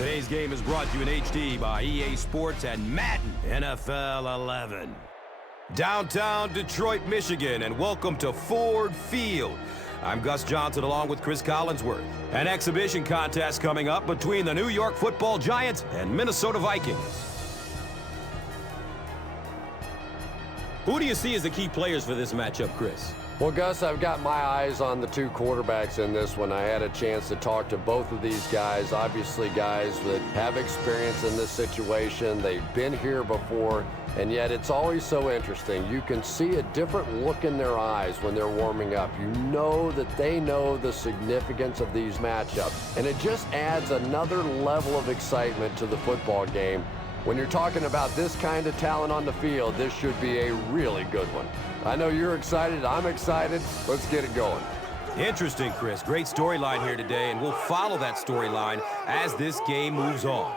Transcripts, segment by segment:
Today's game is brought to you in HD by EA Sports and Madden NFL 11. Downtown Detroit, Michigan, and welcome to Ford Field. I'm Gus Johnson along with Chris Collinsworth. An exhibition contest coming up between the New York Football Giants and Minnesota Vikings. Who do you see as the key players for this matchup, Chris? Well, Gus, I've got my eyes on the two quarterbacks in this one. I had a chance to talk to both of these guys, obviously guys that have experience in this situation. They've been here before, and yet it's always so interesting. You can see a different look in their eyes when they're warming up. You know that they know the significance of these matchups, and it just adds another level of excitement to the football game. When you're talking about this kind of talent on the field, this should be a really good one. I know you're excited. I'm excited. Let's get it going. Interesting, Chris. Great storyline here today, and we'll follow that storyline as this game moves on.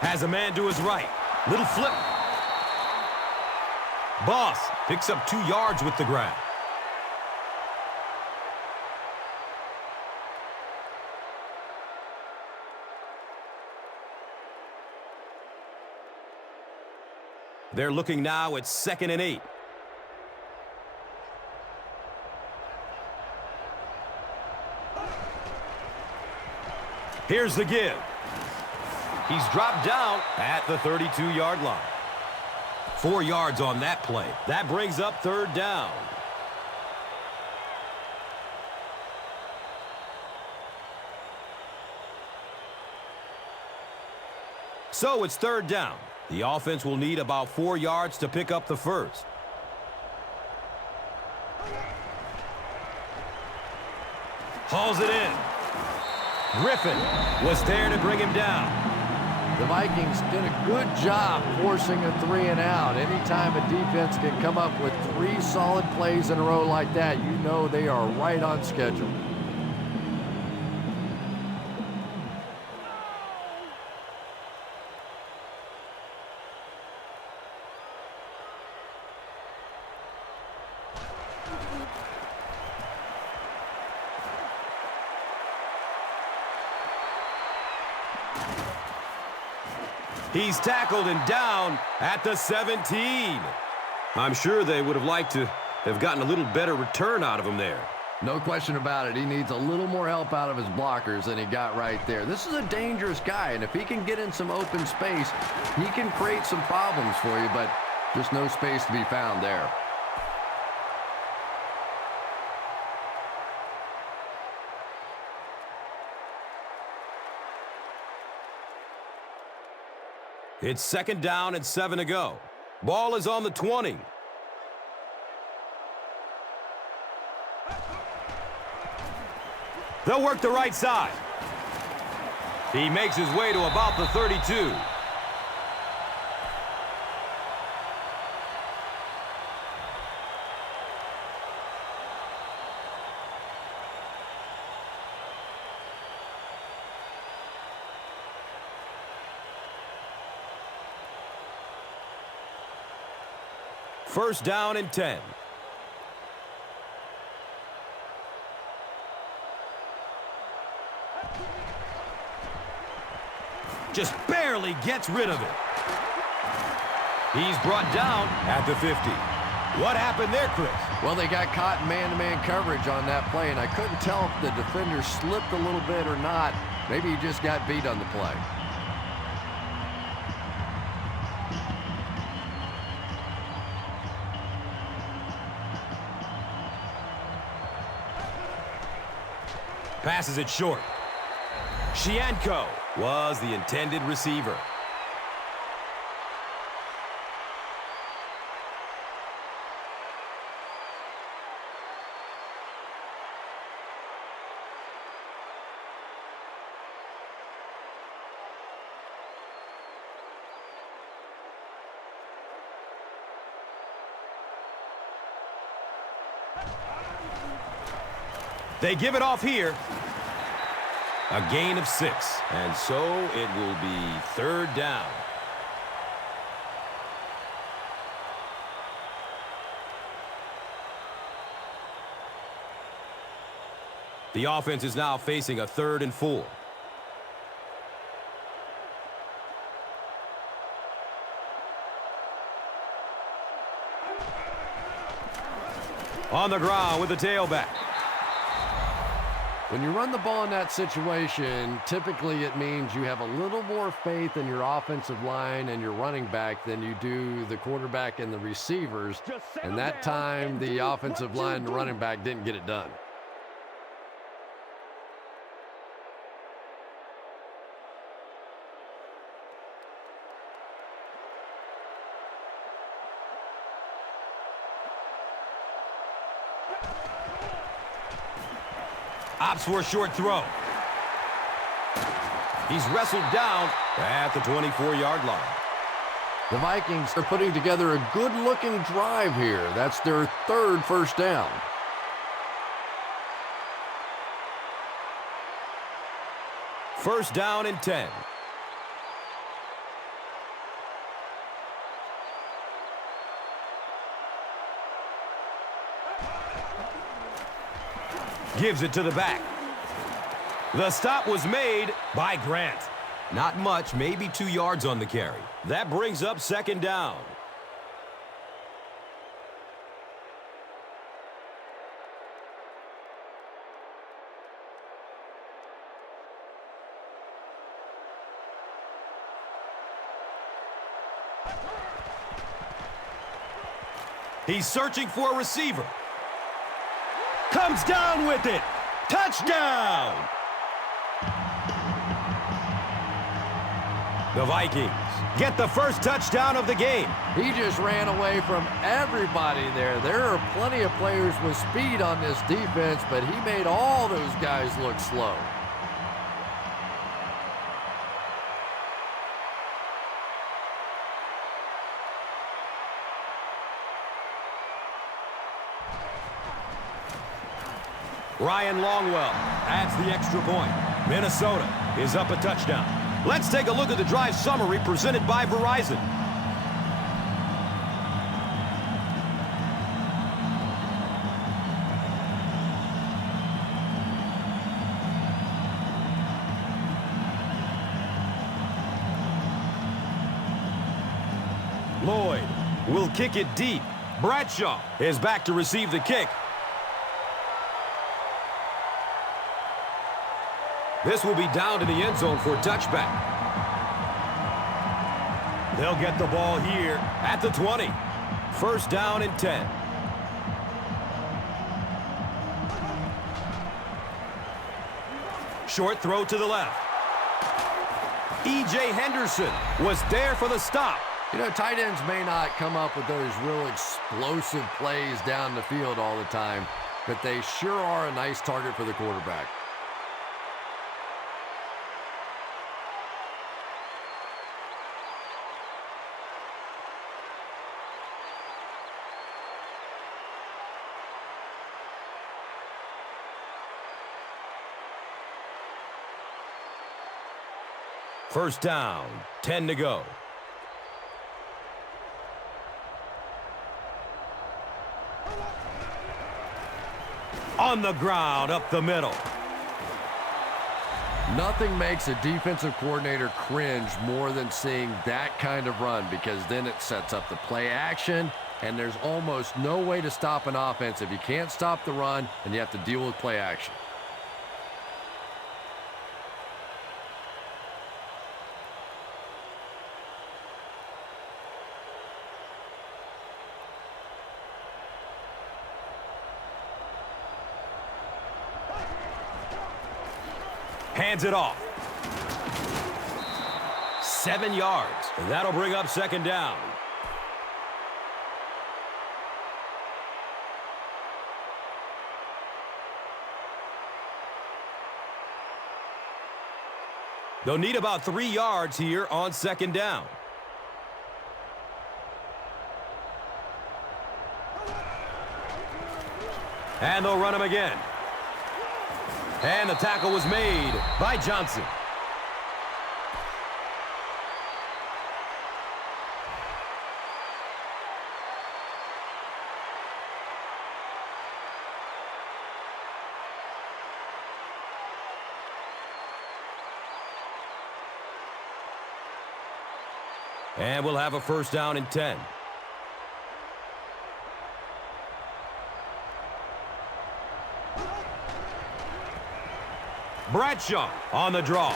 Has a man to his right. Little flip. Boss picks up 2 yards with the grab. They're looking now at 2nd and 8. Here's the give. He's dropped down at the 32-yard line. 4 yards on that play. That brings up 3rd down. So it's 3rd down. The offense will need about 4 yards to pick up the first. Hauls it in. Griffin was there to bring him down. The Vikings did a good job forcing a 3-and-out. Anytime a defense can come up with 3 solid plays in a row like that, you know they are right on schedule. He's tackled and down at the 17. I'm sure they would have liked to have gotten a little better return out of him there. No question about it. He needs a little more help out of his blockers than he got right there. This is a dangerous guy, and if he can get in some open space, he can create some problems for you, but just no space to be found there. It's 2nd down and 7 to go. Ball is on the 20. They'll work the right side. He makes his way to about the 32. First down and 10. Just barely gets rid of it. He's brought down at the 50. What happened there, Chris? Well, they got caught in man-to-man coverage on that play, and I couldn't tell if the defender slipped a little bit or not. Maybe he just got beat on the play. Passes it short. Shianko was the intended receiver. They give it off here. A gain of 6. And so it will be 3rd down. The offense is now facing a 3rd and 4. On the ground with the tailback. When you run the ball in that situation, typically it means you have a little more faith in your offensive line and your running back than you do the quarterback and the receivers. And that time, the offensive line and the running back didn't get it done. Opts for a short throw. He's wrestled down at the 24-yard line. The Vikings are putting together a good-looking drive here. That's their 3rd first down. First down and 10. Gives it to the back. The stop was made by Grant. Not much, maybe 2 yards on the carry. That brings up 2nd down. He's searching for a receiver. Comes down with it. Touchdown! The Vikings get the first touchdown of the game. He just ran away from everybody there. There are plenty of players with speed on this defense, but he made all those guys look slow. Ryan Longwell adds the extra point. Minnesota is up a touchdown. Let's take a look at the drive summary presented by Verizon. Lloyd will kick it deep. Bradshaw is back to receive the kick. This will be down to the end zone for a touchback. They'll get the ball here at the 20. First down and 10. Short throw to the left. E.J. Henderson was there for the stop. You know, tight ends may not come up with those real explosive plays down the field all the time, but they sure are a nice target for the quarterback. First down, 10 to go. On the ground, up the middle. Nothing makes a defensive coordinator cringe more than seeing that kind of run, because then it sets up the play action, and there's almost no way to stop an offense if you can't stop the run and you have to deal with play action. Hands it off. 7 yards. And that'll bring up second down. They'll need about 3 yards here on second down. And they'll run him again. And the tackle was made by Johnson. And we'll have a first down and 10. Bradshaw on the draw.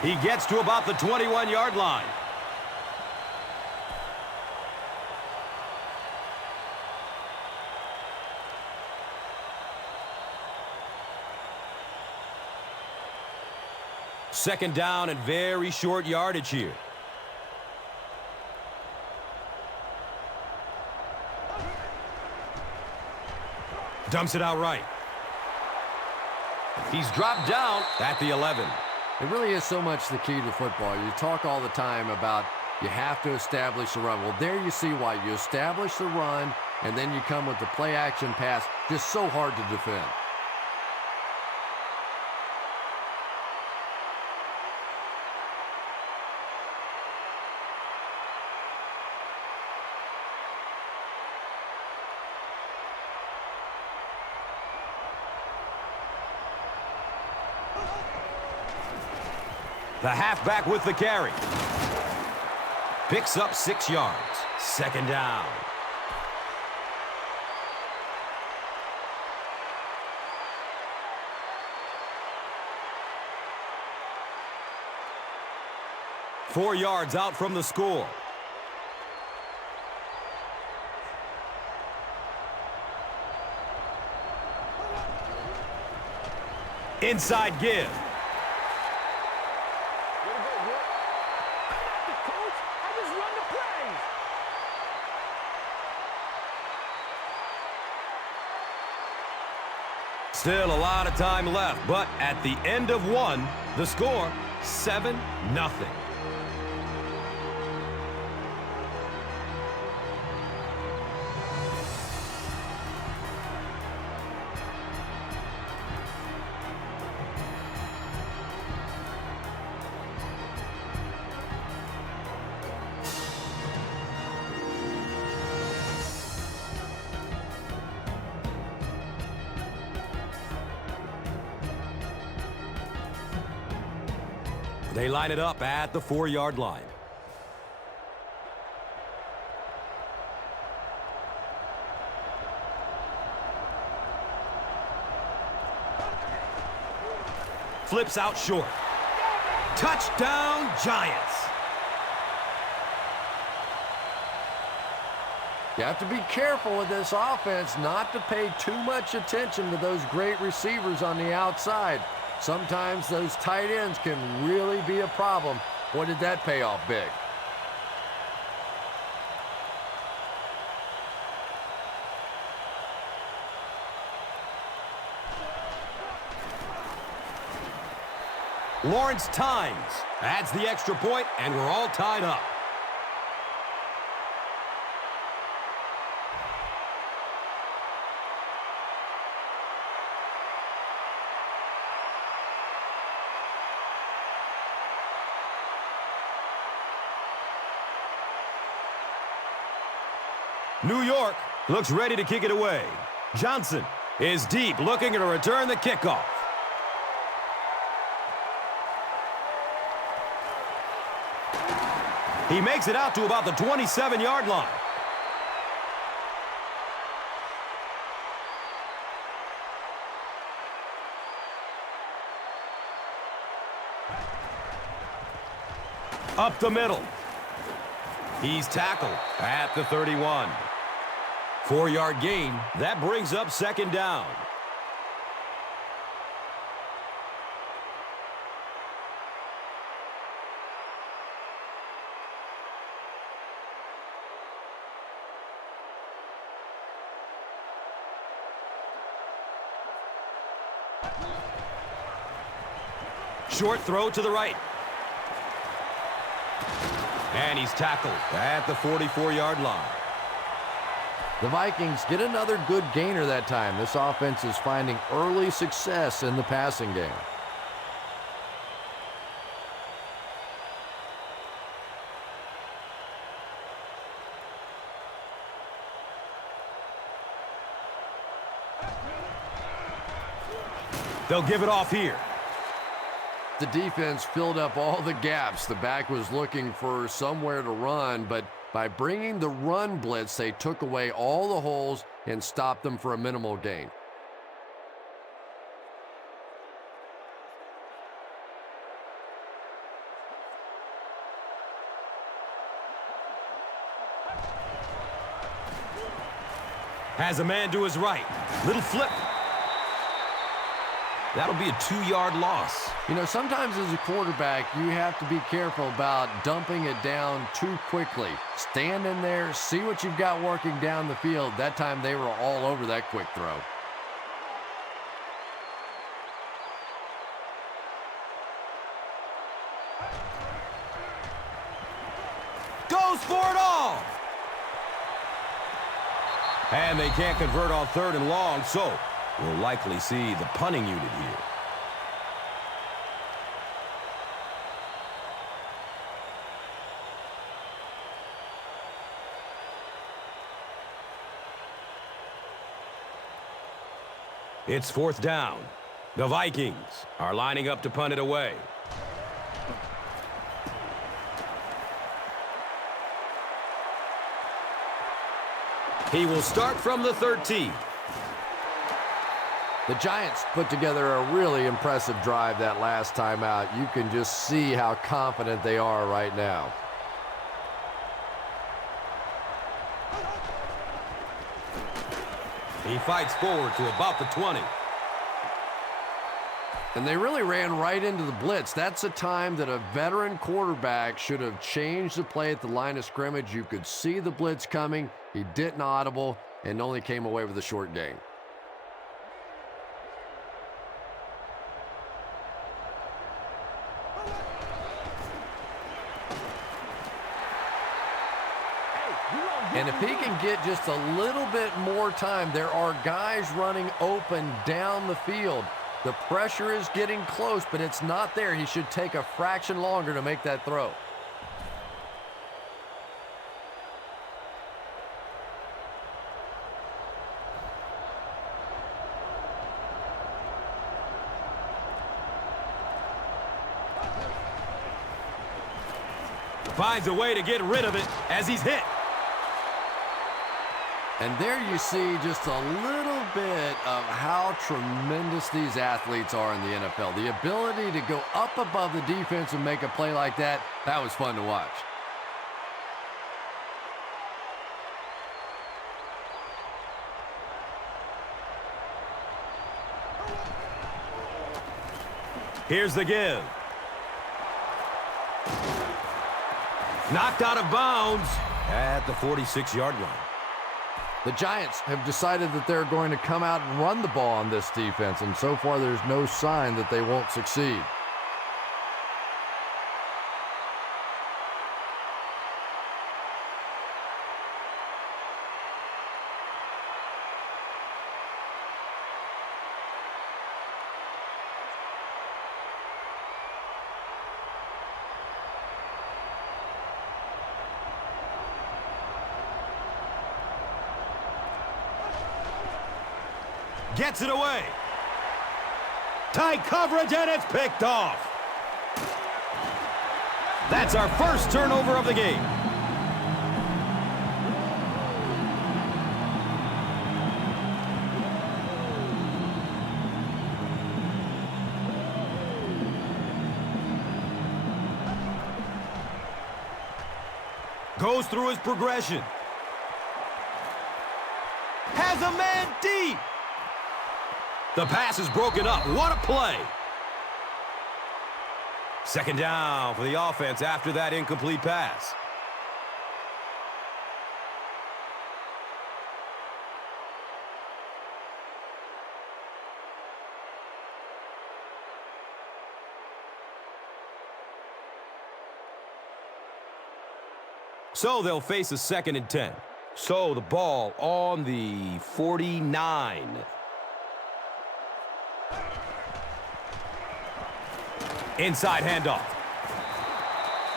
He gets to about the 21-yard line. Second down and very short yardage here. Dumps it out right. He's dropped down at the 11. It really is so much the key to football. You talk all the time about you have to establish the run. Well, there you see why. You establish the run, and then you come with the play-action pass. Just so hard to defend. The halfback with the carry. Picks up 6 yards. Second down. Four yards out from the score. Inside give. Still a lot of time left, but at the end of one, the score, 7-0. They line it up at the 4-yard line. Flips out short. Touchdown, Giants. You have to be careful with this offense not to pay too much attention to those great receivers on the outside. Sometimes those tight ends can really be a problem. Boy, did that pay off big. Lawrence Tynes adds the extra point, and we're all tied up. New York looks ready to kick it away. Johnson is deep, looking to return the kickoff. He makes it out to about the 27-yard line. Up the middle. He's tackled at the 31. 4-yard gain. That brings up second down. Short throw to the right. And he's tackled at the 44-yard line. The Vikings get another good gainer that time. This offense is finding early success in the passing game. They'll give it off here. The defense filled up all the gaps. The back was looking for somewhere to run, but by bringing the run blitz, they took away all the holes and stopped them for a minimal gain. Has a man to his right. Little flip. That'll be a 2-yard loss. You know, sometimes as a quarterback, you have to be careful about dumping it down too quickly. Stand in there, see what you've got working down the field. That time they were all over that quick throw. Goes for it all. And they can't convert on 3rd and long, so we'll likely see the punting unit here. It's 4th down. The Vikings are lining up to punt it away. He will start from the 13. The Giants put together a really impressive drive that last time out. You can just see how confident they are right now. He fights forward to about the 20. And they really ran right into the blitz. That's a time that a veteran quarterback should have changed the play at the line of scrimmage. You could see the blitz coming. He didn't audible and only came away with a short gain. And if he can get just a little bit more time, there are guys running open down the field. The pressure is getting close, but it's not there. He should take a fraction longer to make that throw. Finds a way to get rid of it as he's hit. And there you see just a little bit of how tremendous these athletes are in the NFL. The ability to go up above the defense and make a play like that, that was fun to watch. Here's the give. Knocked out of bounds at the 46-yard line. The Giants have decided that they're going to come out and run the ball on this defense, and so far there's no sign that they won't succeed. Gets it away. Tight coverage, and it's picked off. That's our first turnover of the game. Goes through his progression. Has a man deep. The pass is broken up. What a play. 2nd down for the offense after that incomplete pass. So they'll face a 2nd and 10. So the ball on the 49. Inside handoff.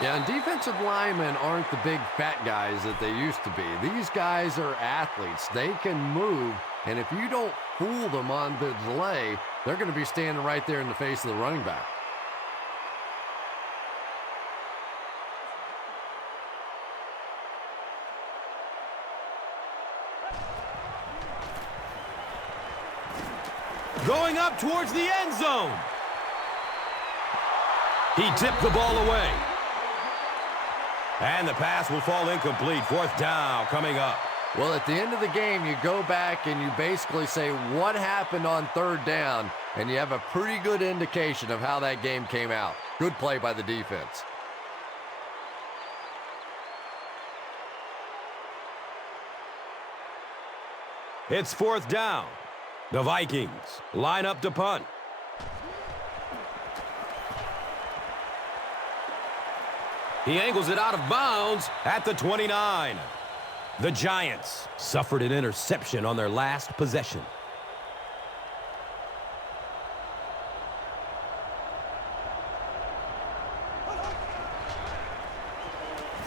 Yeah, and defensive linemen aren't the big fat guys that they used to be. These guys are athletes. They can move, and if you don't fool them on the delay, they're going to be standing right there in the face of the running back. Going up towards the end zone. He tipped the ball away. And the pass will fall incomplete. 4th down coming up. Well, at the end of the game, you go back and you basically say what happened on 3rd down, and you have a pretty good indication of how that game came out. Good play by the defense. It's 4th down. The Vikings line up to punt. He angles it out of bounds at the 29. The Giants suffered an interception on their last possession.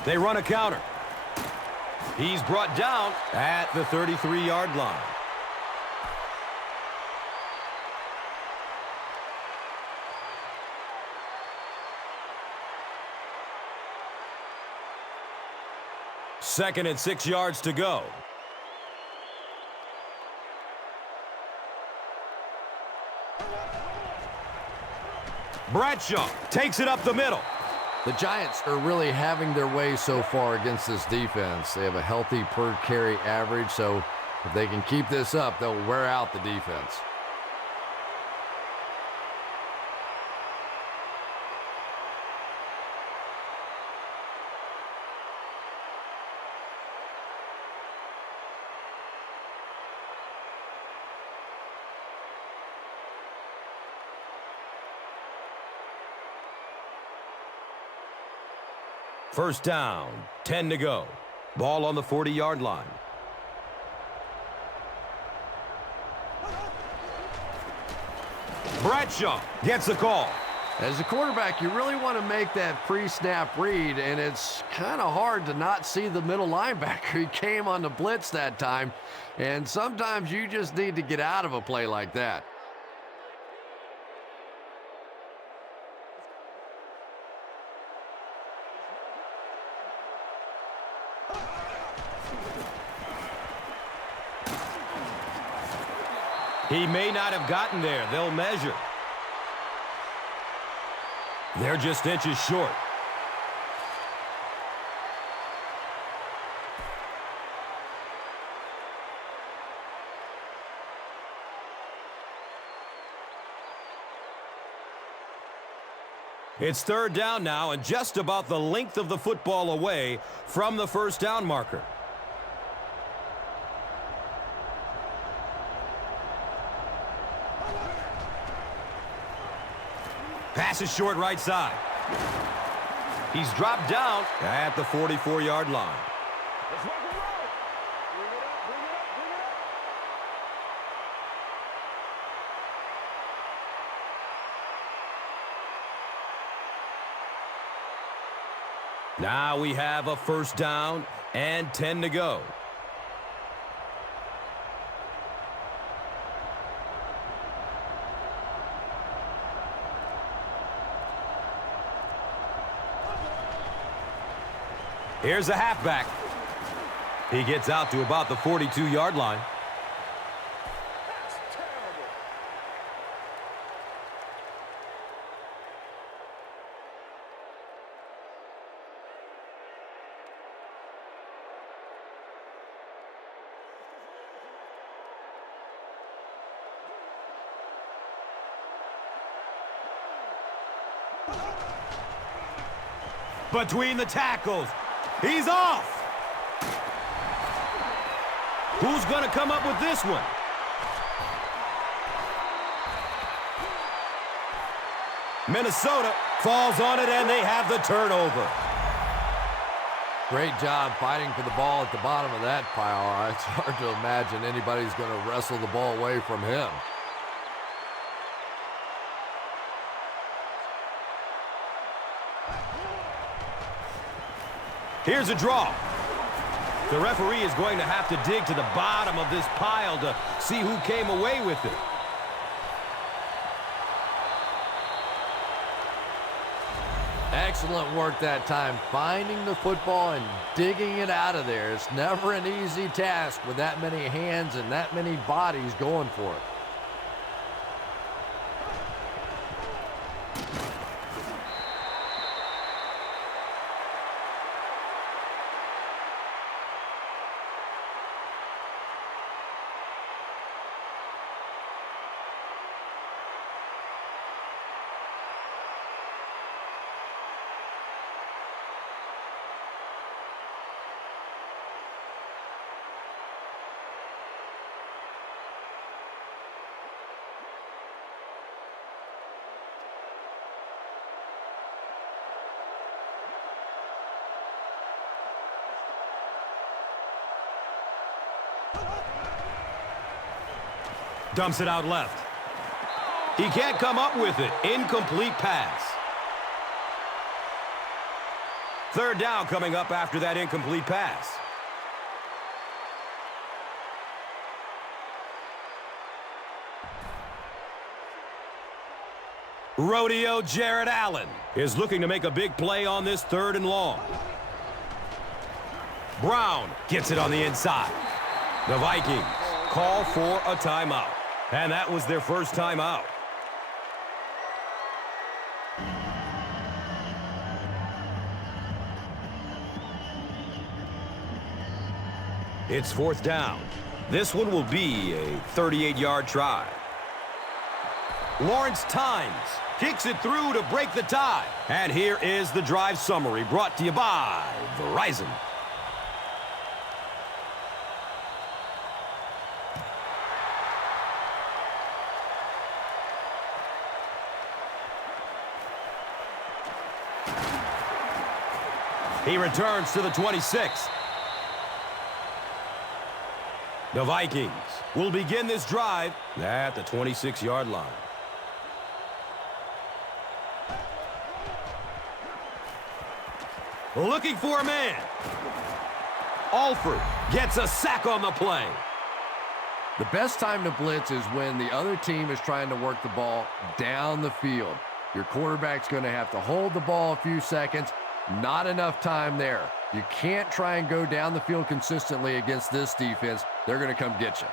They run a counter. He's brought down at the 33-yard line. Second and 6 yards to go. Bradshaw takes it up the middle. The Giants are really having their way so far against this defense. They have a healthy per carry average, so if they can keep this up, they'll wear out the defense. First down, 10 to go. Ball on the 40-yard line. Bradshaw gets the call. As a quarterback, you really want to make that pre-snap read, and it's kind of hard to not see the middle linebacker. He came on the blitz that time, and sometimes you just need to get out of a play like that. He may not have gotten there. They'll measure. They're just inches short. It's 3rd down now and just about the length of the football away from the first down marker. Pass is short right side. He's dropped down at the 44-yard line. Now we have a first down and 10 to go. Here's a halfback. He gets out to about the 42-yard line. Between the tackles. He's off. Who's going to come up with this one? Minnesota falls on it, and they have the turnover. Great job fighting for the ball at the bottom of that pile. It's hard to imagine anybody's going to wrestle the ball away from him. Here's a draw. The referee is going to have to dig to the bottom of this pile to see who came away with it. Excellent work that time, finding the football and digging it out of there. It's never an easy task with that many hands and that many bodies going for it. Dumps it out left. He can't come up with it. Incomplete pass. Third down coming up after that incomplete pass. Rodeo Jared Allen is looking to make a big play on this 3rd and long. Brown gets it on the inside. The Vikings call for a timeout. And that was their first timeout. It's 4th down. This one will be a 38-yard try. Lawrence Times kicks it through to break the tie. And here is the drive summary brought to you by Verizon. He returns to the 26. The Vikings will begin this drive at the 26-yard line. Looking for a man. Alford gets a sack on the play. The best time to blitz is when the other team is trying to work the ball down the field. Your quarterback's going to have to hold the ball a few seconds. Not enough time there. You can't try and go down the field consistently against this defense. They're going to come get you.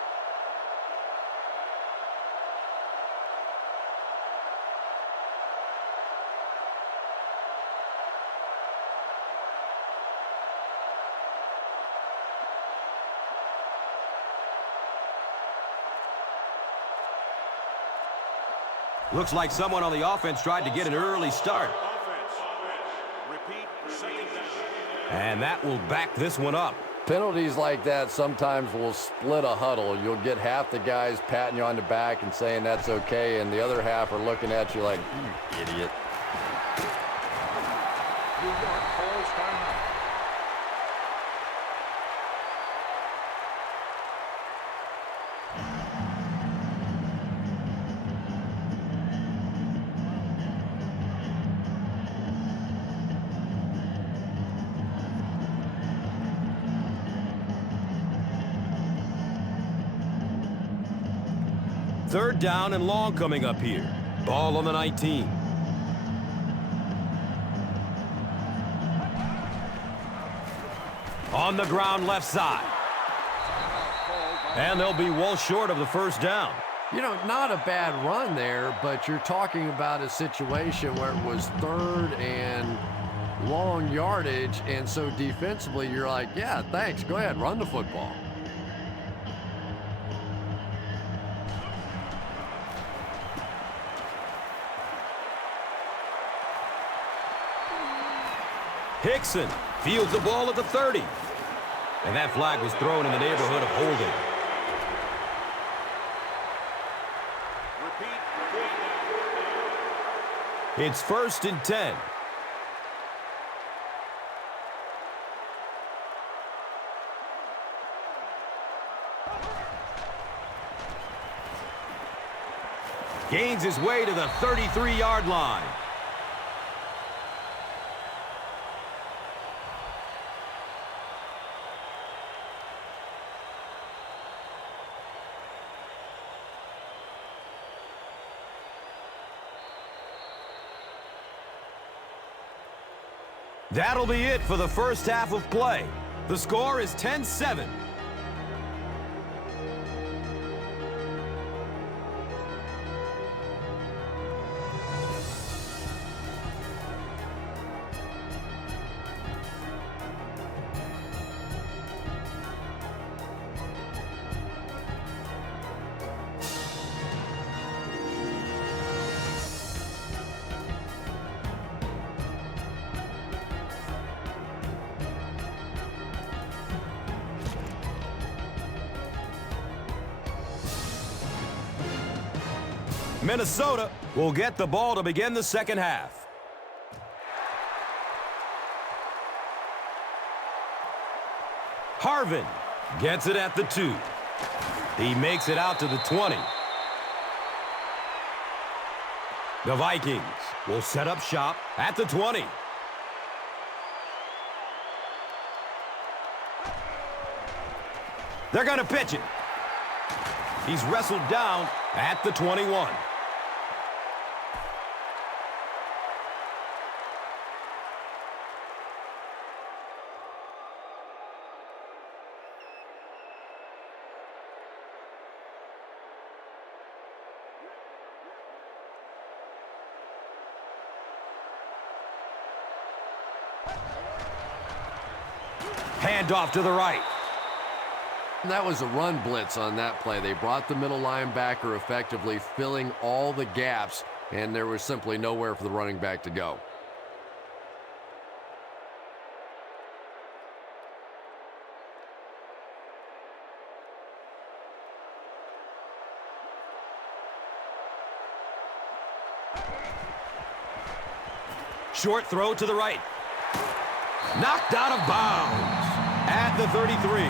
Looks like someone on the offense tried to get an early start. And that will back this one up. Penalties like that sometimes will split a huddle. You'll get half the guys patting you on the back and saying that's okay, and the other half are looking at you like, you idiot. Third down and long coming up here. Ball on the 19. On the ground left side. And they'll be well short of the first down. You know, not a bad run there, but you're talking about a situation where it was 3rd and long yardage, and so defensively you're like, yeah, thanks, go ahead, run the football. Hickson fields the ball at the 30. And that flag was thrown in the neighborhood of holding. It's 1st and 10. Gains his way to the 33-yard line. That'll be it for the first half of play. The score is 10-7. Minnesota will get the ball to begin the second half. Harvin gets it at the 2. He makes it out to the 20. The Vikings will set up shop at the 20. They're going to pitch it. He's wrestled down at the 21. Handoff to the right. That was a run blitz on that play. They brought the middle linebacker effectively, filling all the gaps, and there was simply nowhere for the running back to go. Short throw to the right. Knocked out of bounds at the 33.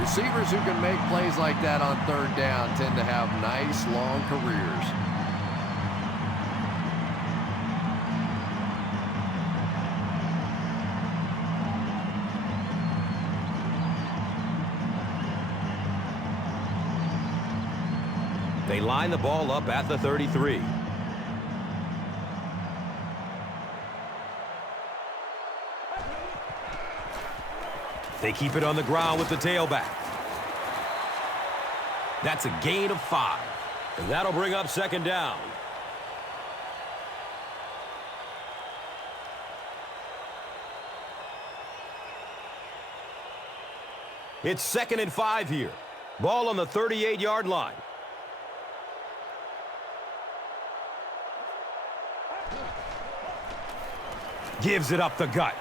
Receivers who can make plays like that on third down tend to have nice, long careers. They line the ball up at the 33. They keep it on the ground with the tailback. That's a gain of 5. And that'll bring up second down. It's 2nd and 5 here. Ball on the 38-yard line. Gives it up the gut.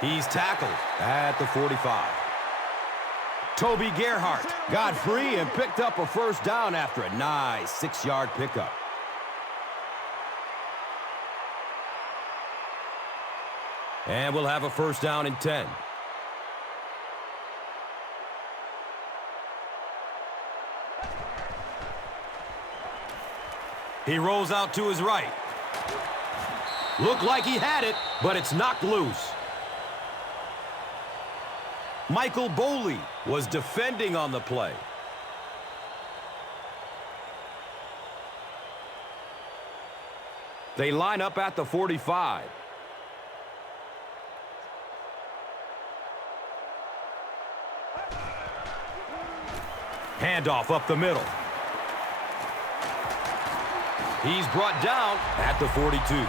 He's tackled at the 45. Toby Gerhart got free and picked up a first down after a nice 6-yard pickup. And we'll have a first down and 10. He rolls out to his right. Looked like he had it, but it's knocked loose. Michael Boley was defending on the play. They line up at the 45. Handoff up the middle. He's brought down at the 42.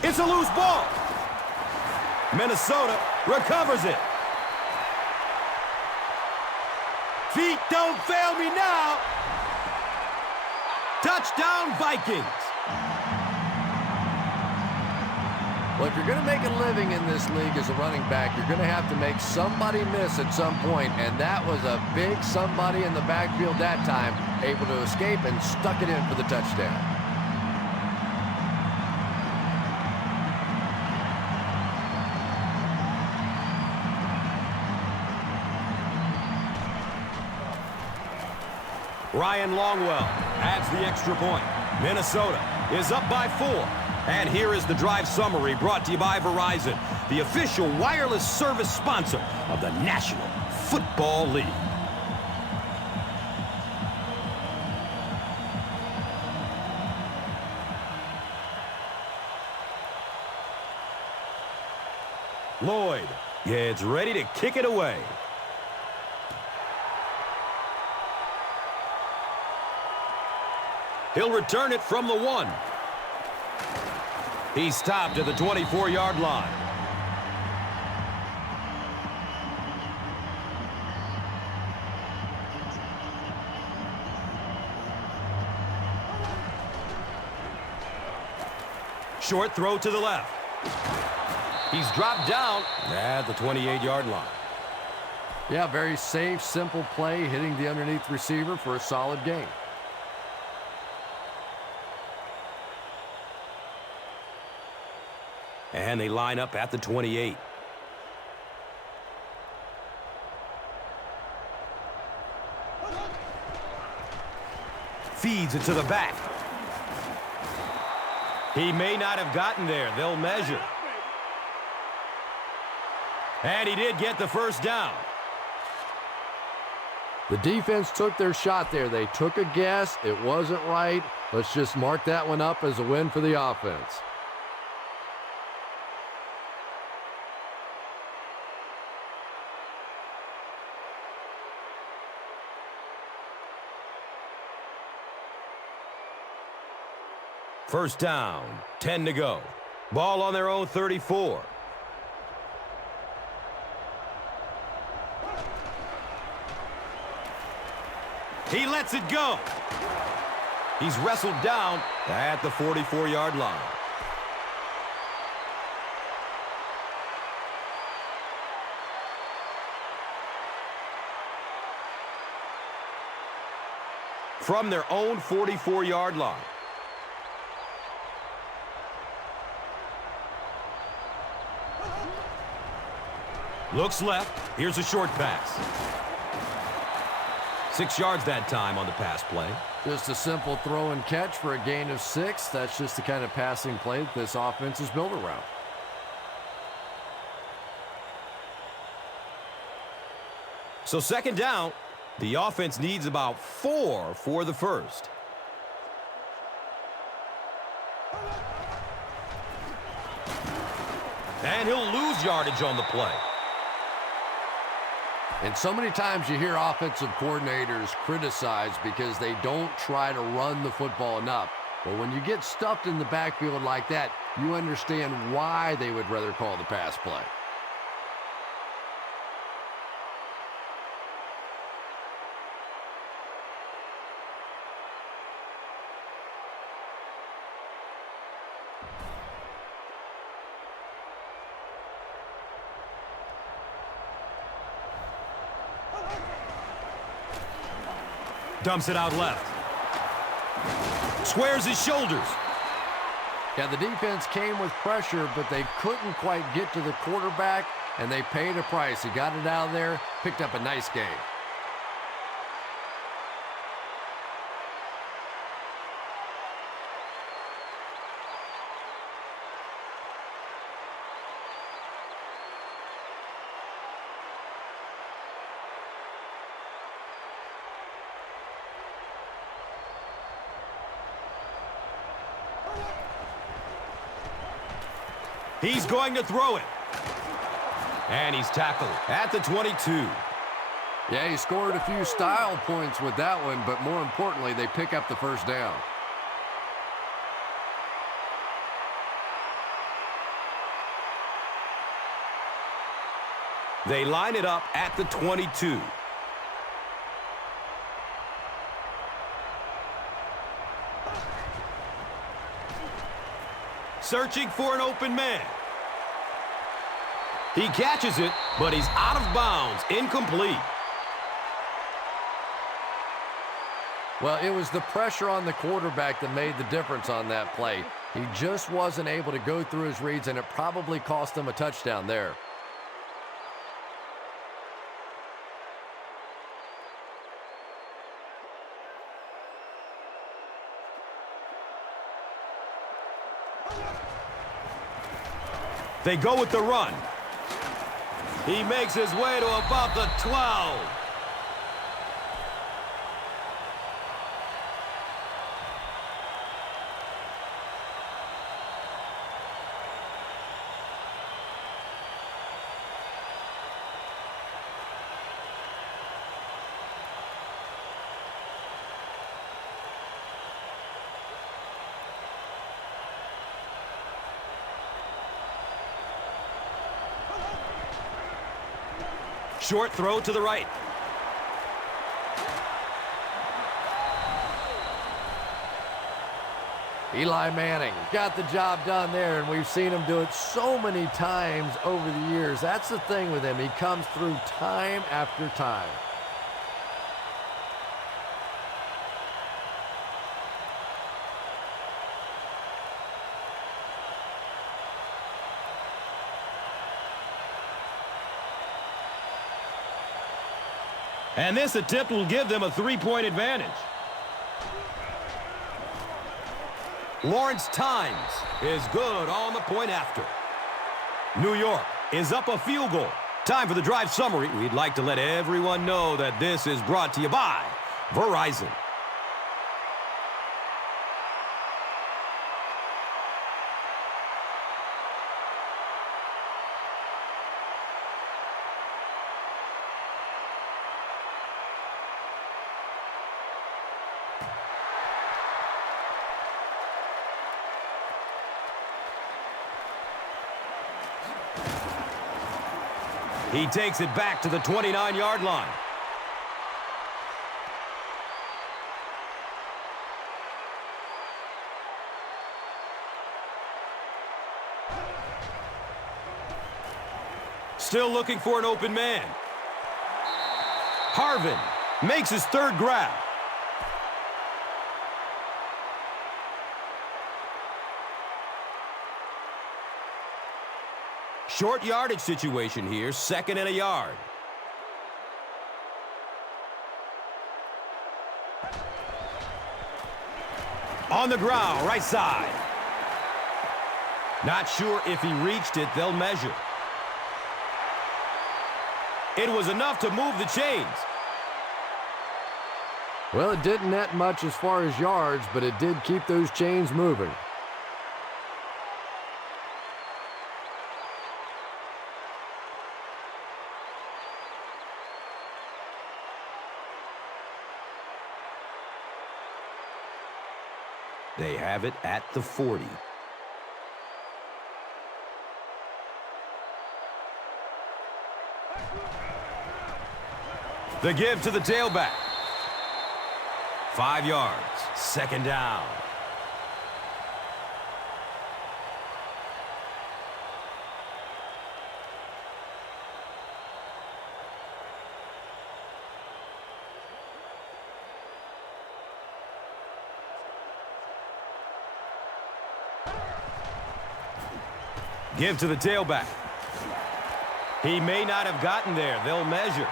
It's a loose ball. Minnesota recovers it. Feet don't fail me now. Touchdown, Vikings! Well, if you're going to make a living in this league as a running back, you're going to have to make somebody miss at some point, and that was a big somebody in the backfield that time, able to escape and stuck it in for the touchdown. Ryan Longwell adds the extra point. Minnesota is up by 4. And here is the drive summary brought to you by Verizon, the official wireless service sponsor of the National Football League. Lloyd gets ready to kick it away. He'll return it from the 1. He stopped at the 24-yard line. Short throw to the left. He's dropped down at the 28-yard line. Yeah, very safe, simple play, hitting the underneath receiver for a solid gain. And they line up at the 28. Feeds it to the back. He may not have gotten there. They'll measure. And he did get the first down. The defense took their shot there. They took a guess. It wasn't right. Let's just mark that one up as a win for the offense. First down, 10 to go. Ball on their own 34. He lets it go. He's wrestled down at the 44-yard line. From their own 44-yard line. Looks left. Here's a short pass. 6 yards that time on the pass play. Just a simple throw and catch for a gain of 6. That's just the kind of passing play that this offense is built around. So second down, the offense needs about 4 for the first. And he'll lose yardage on the play. And so many times you hear offensive coordinators criticized because they don't try to run the football enough. But when you get stuffed in the backfield like that, you understand why they would rather call the pass play. Dumps it out left. Squares his shoulders. Yeah, the defense came with pressure, but they couldn't quite get to the quarterback, and they paid a price. He got it out of there, picked up a nice gain. He's going to throw it. And he's tackled at the 22. Yeah, he scored a few style points with that one, but more importantly, they pick up the first down. They line it up at the 22. searching for an open man. He catches it, but he's out of bounds, incomplete. Well, it was the pressure on the quarterback that made the difference on that play. He just wasn't able to go through his reads, and it probably cost him a touchdown there. They go with the run. He makes his way to about the 12. Short throw to the right. Eli Manning got the job done there, and we've seen him do it so many times over the years. That's the thing with him. He comes through time after time. And this attempt will give them a 3-point advantage. Lawrence Times is good on the point after. New York is up a field goal. Time for the drive summary. We'd like to let everyone know that this is brought to you by Verizon. He takes it back to the 29-yard line. Still looking for an open man. Harvin makes his third grab. Short yardage situation here, 2nd and a yard. On the ground, right side. Not sure if he reached it, they'll measure. It was enough to move the chains. Well, it didn't net much as far as yards, but it did keep those chains moving. They have it at the 40. The give to the tailback. 5 yards, 2nd down. Give to the tailback. He may not have gotten there. They'll measure.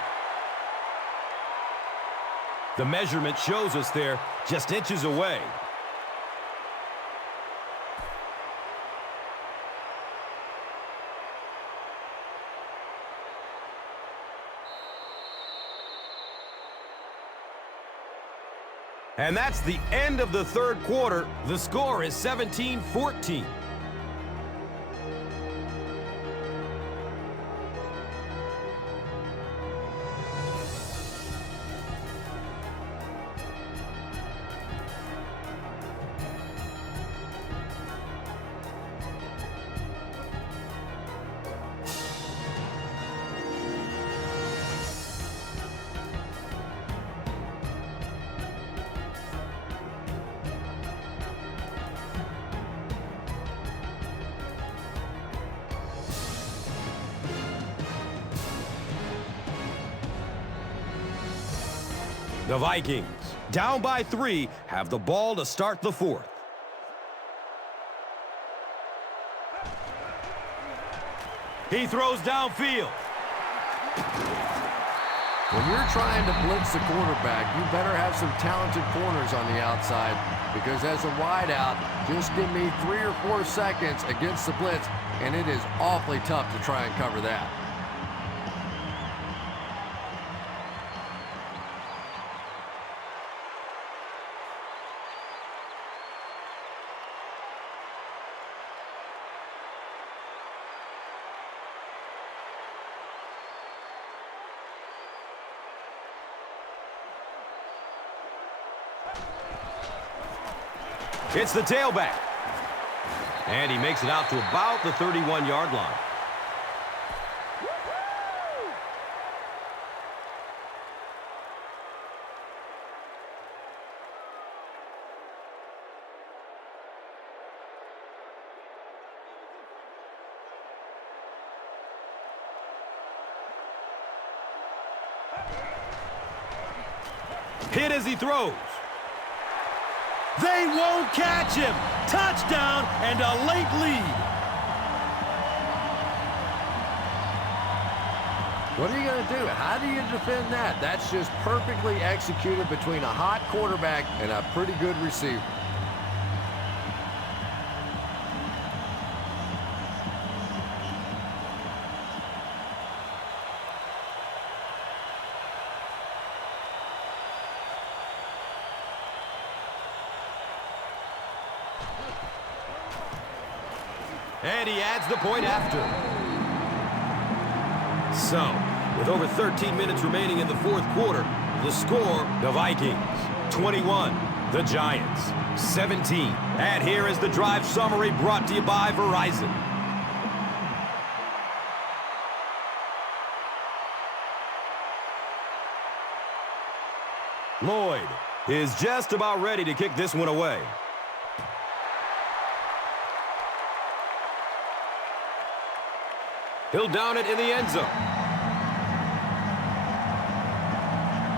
The measurement shows us they're just inches away. And that's the end of the 3rd quarter. The score is 17-14. The Vikings, down by 3, have the ball to start the 4th. He throws downfield. When you're trying to blitz the quarterback, you better have some talented corners on the outside, because as a wideout, just give me 3 or 4 seconds against the blitz, and it is awfully tough to try and cover that. It's the tailback. And he makes it out to about the 31-yard line. Hit as he throws. They won't catch him. Touchdown and a late lead. What are you going to do? How do you defend that? That's just perfectly executed between a hot quarterback and a pretty good receiver. And he adds the point after. So, with over 13 minutes remaining in the 4th quarter, the score, the Vikings 21, the Giants 17. And here is the drive summary brought to you by Verizon. Lloyd is just about ready to kick this one away. He'll down it in the end zone.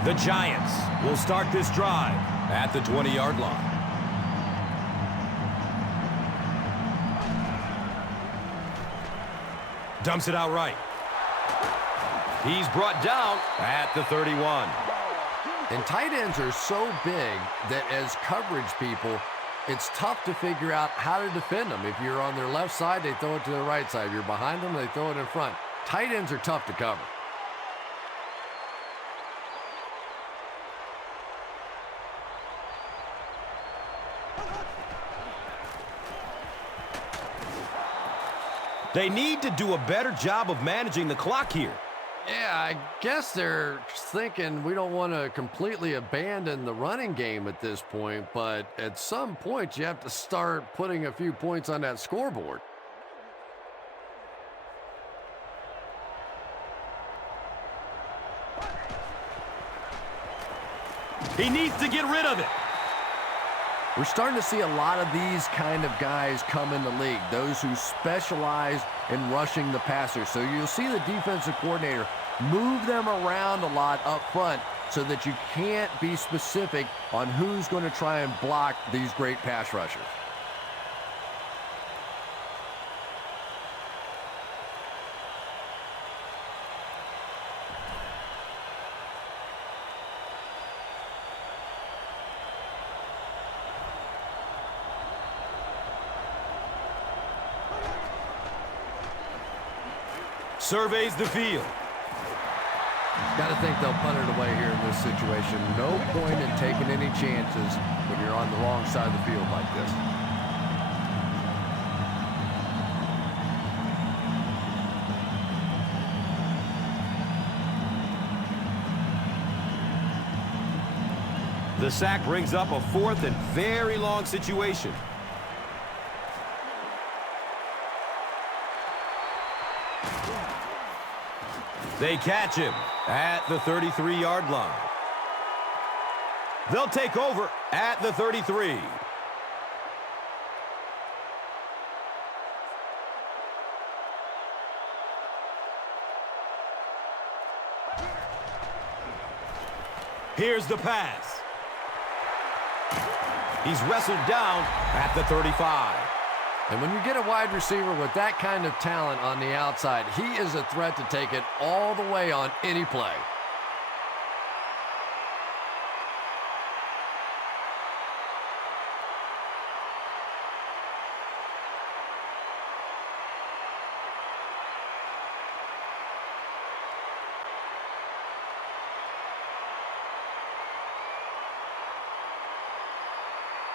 The Giants will start this drive at the 20-yard line. Dumps it out right. He's brought down at the 31. And tight ends are so big that as coverage people, it's tough to figure out how to defend them. If you're on their left side, they throw it to the right side. If you're behind them, they throw it in front. Tight ends are tough to cover. They need to do a better job of managing the clock here. Yeah, I guess they're thinking we don't want to completely abandon the running game at this point, but at some point you have to start putting a few points on that scoreboard. He needs to get rid of it. We're starting to see a lot of these kind of guys come in the league, those who specialize in rushing the passer. So you'll see the defensive coordinator move them around a lot up front so that you can't be specific on who's going to try and block these great pass rushers. Surveys the field. Got to think they'll punt it away here in this situation. No point in taking any chances when you're on the wrong side of the field like this. The sack brings up a 4th and very long situation. They catch him at the 33-yard line. They'll take over at the 33. Here's the pass. He's wrestled down at the 35. And when you get a wide receiver with that kind of talent on the outside, he is a threat to take it all the way on any play.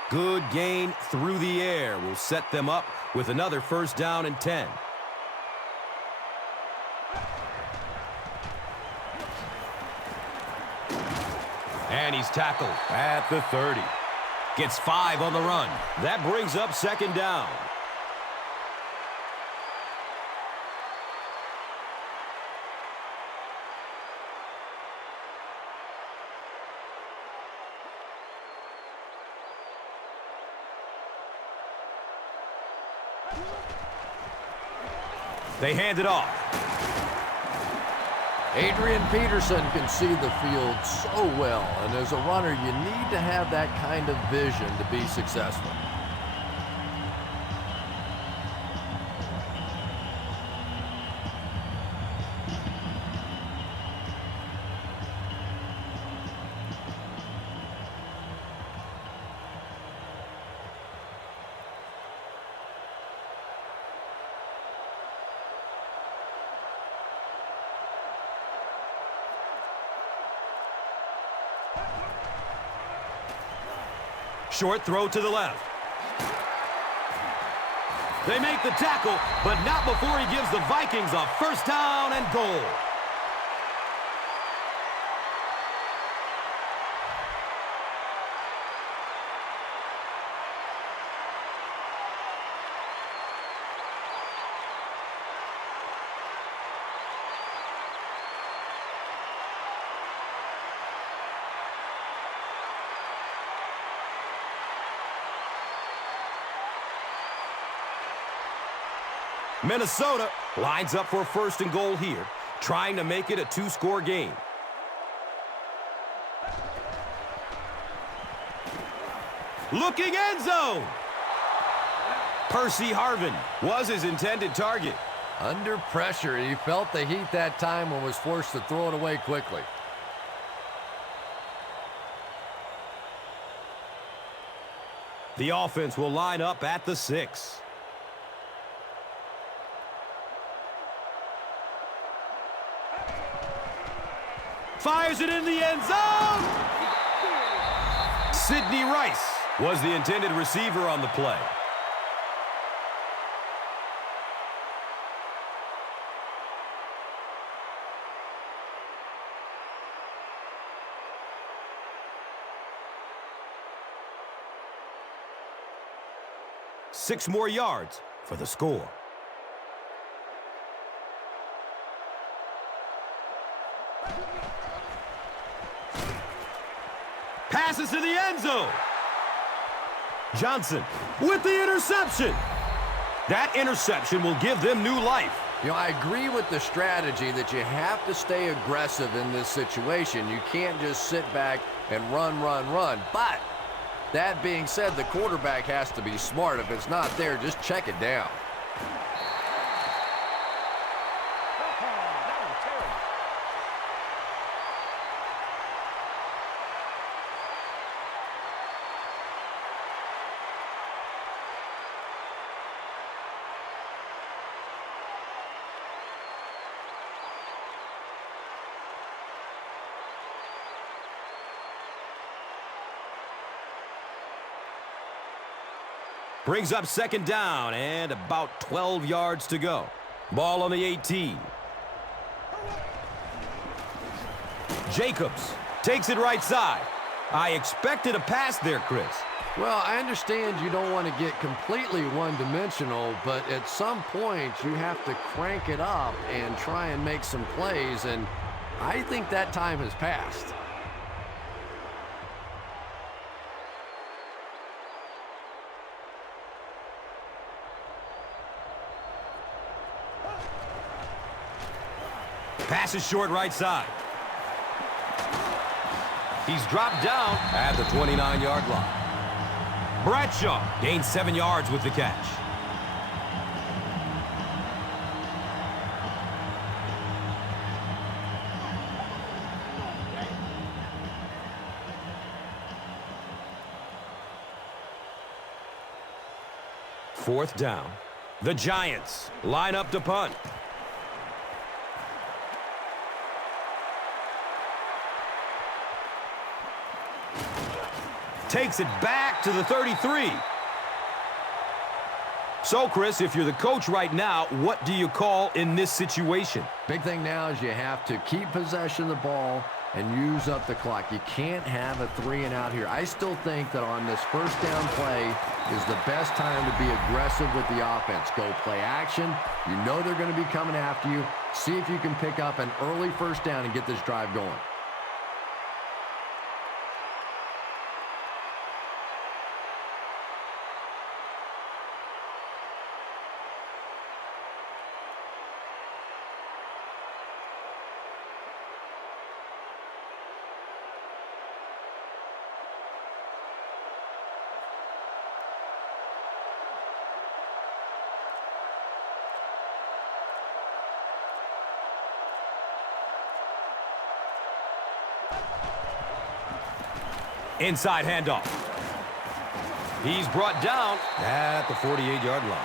Good gain through the air will set them up with another first down and 10. And he's tackled at the 30. Gets 5 on the run. That brings up second down. They hand it off. Adrian Peterson can see the field so well, and as a runner, you need to have that kind of vision to be successful. Short throw to the left. They make the tackle, but not before he gives the Vikings a first down and goal. Minnesota lines up for first and goal here, trying to make it a two-score game. Looking end zone. Percy Harvin was his intended target. Under pressure, he felt the heat that time and was forced to throw it away quickly. The offense will line up at the 6. Fires it in the end zone. Sidney Rice was the intended receiver on the play. Six more yards for the score. Passes to the end zone. Johnson with the interception. That interception will give them new life. You know, I agree with the strategy that you have to stay aggressive in this situation. You can't just sit back and run. But that being said, the quarterback has to be smart. If it's not there, just check it down. Brings up second down and about 12 yards to go. Ball on the 18. Jacobs takes it right side. I expected a pass there, Chris. Well, I understand you don't want to get completely one-dimensional, but at some point you have to crank it up and try and make some plays, and I think that time has passed. Pass is short right side. He's dropped down at the 29-yard line. Bradshaw gains 7 yards with the catch. Fourth down. The Giants line up to punt. Takes it back to the 33. So, Chris, if you're the coach right now, what do you call in this situation? Big thing now is you have to keep possession of the ball and use up the clock. You can't have a 3-and-out here. I still think that on this first down play is the best time to be aggressive with the offense. Go play action. You know they're going to be coming after you. See if you can pick up an early first down and get this drive going. Inside handoff. He's brought down at the 48-yard line.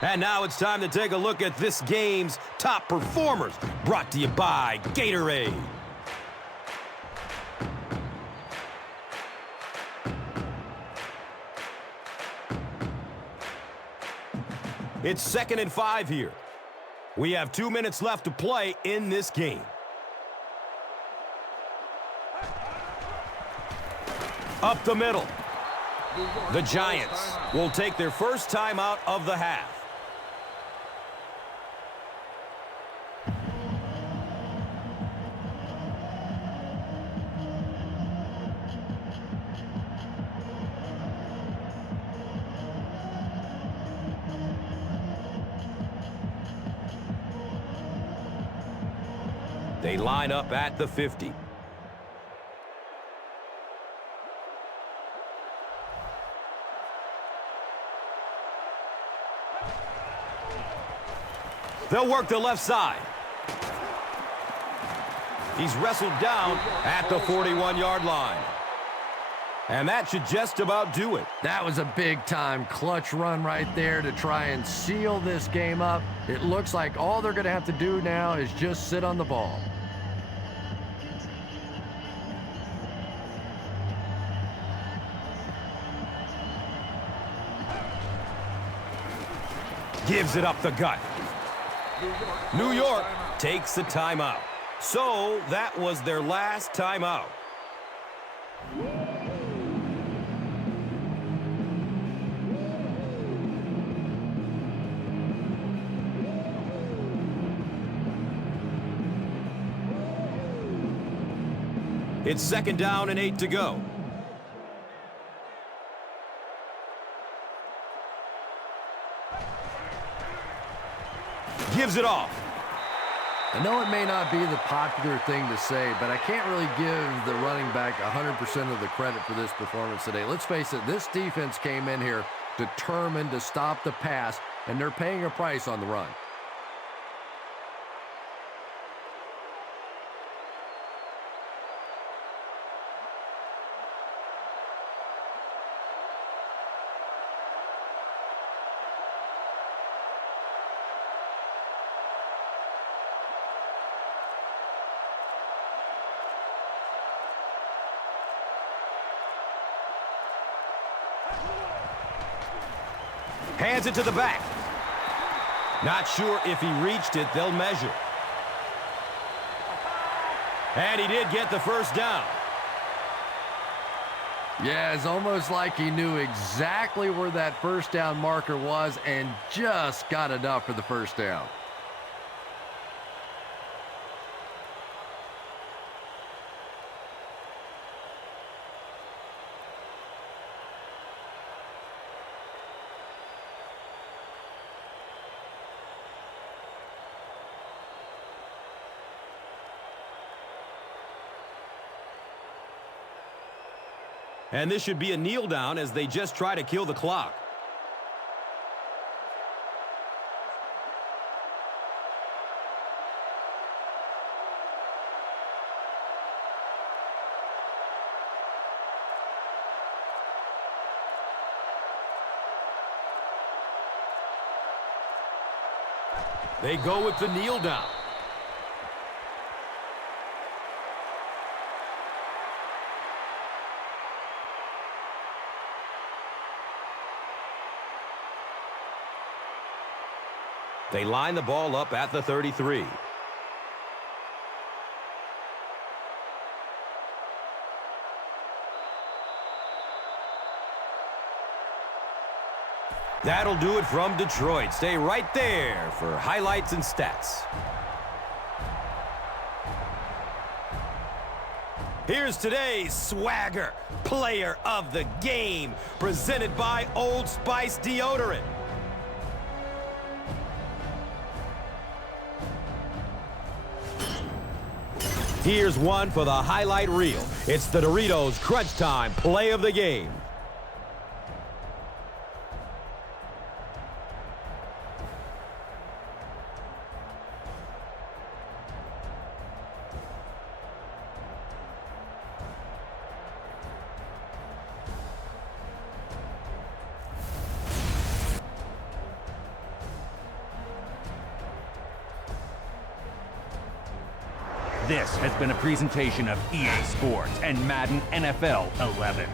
And now it's time to take a look at this game's top performers, brought to you by Gatorade. It's 2nd and 5 here. We have 2 minutes left to play in this game. Up the middle. The Giants will take their first timeout of the half. They line up at the 50. They'll work the left side. He's wrestled down at the 41-yard line. And that should just about do it. That was a big-time clutch run right there to try and seal this game up. It looks like all they're going to have to do now is just sit on the ball. Gives it up the gut. New York takes the timeout. So that was their last timeout. It's 2nd down and 8 to go. Gives it off. I know it may not be the popular thing to say, but I can't really give the running back 100% of the credit for this performance today. Let's face it, this defense came in here determined to stop the pass, and they're paying a price on the run. Hands it to the back. Not sure if he reached it. They'll measure. And he did get the first down. Yeah, it's almost like he knew exactly where that first down marker was and just got enough for the first down. And this should be a kneel down as they just try to kill the clock. They go with the kneel down. They line the ball up at the 33. That'll do it from Detroit. Stay right there for highlights and stats. Here's today's swagger player of the game, presented by Old Spice Deodorant. Here's one for the highlight reel. It's the Doritos Crunch Time play of the game. This has been a presentation of EA Sports and Madden NFL 11.